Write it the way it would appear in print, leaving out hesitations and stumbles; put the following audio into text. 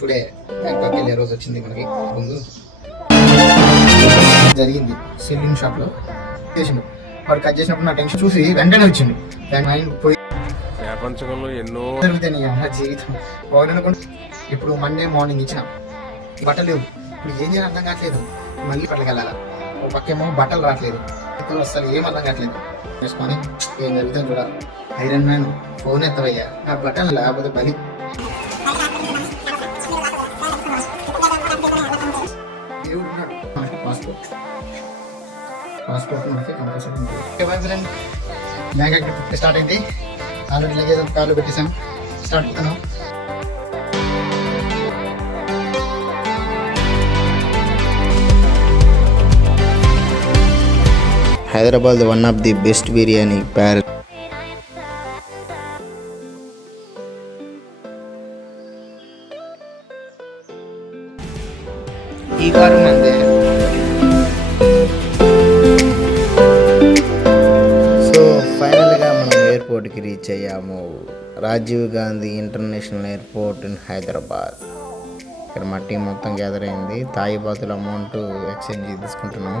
Today Bangkok వెళ్ళే రోజు వచ్చింది మనకి. ముందు జరిగింది సెల్లింగ్ షాప్లో చేసిండు. వాడు కట్ చేసినప్పుడు నా టెన్షన్ చూసి వెంటనే వచ్చిండు. దాని మైండ్ పోయి ప్రపంచంలో ఎన్నో జరుగుతాయి నా జీవితం బాగుందనుకుంటే. ఇప్పుడు మండే మార్నింగ్ ఇచ్చిన బట్టలు లేవు. ఇప్పుడు ఏం చేయాలి అర్థం కావట్లేదు. మళ్ళీ బట్టలకు వెళ్ళాలా. ఒక పక్కేమో బట్టలు రావట్లేదు. ఇప్పుడు అసలు ఏం అర్థం కావట్లేదు. వేసుకొని ఏం జరుగుతుంది చూడాలి. ఐరన్ మ్యాన్ ఫోన్ ఎత్తవయ్యా, నా బట్టలు లేకపోతే బలి. పాస్పోర్ట్ మనకి కంపల్సరీ ఉంటుంది. బ్యాంకాక్ ట్రిప్ స్టార్ట్ అయింది. ఆల్రెడీ లగేజ్ అంతా కార్లో పెట్టేసాను. స్టార్ట్ అవుతాను. Hyderabad one of the best biryani ప్యార్. ఈ కారు మందే. సో ఫైనల్గా మనం ఎయిర్పోర్ట్కి రీచ్ అయ్యాము. Rajiv Gandhi International Airport in Hyderabad. ఇక్కడ మా టీం మొత్తం గ్యాదర్ అయింది. తాయి బాతుల అమౌంట్ ఎక్స్చేంజ్ తీసుకుంటున్నాం.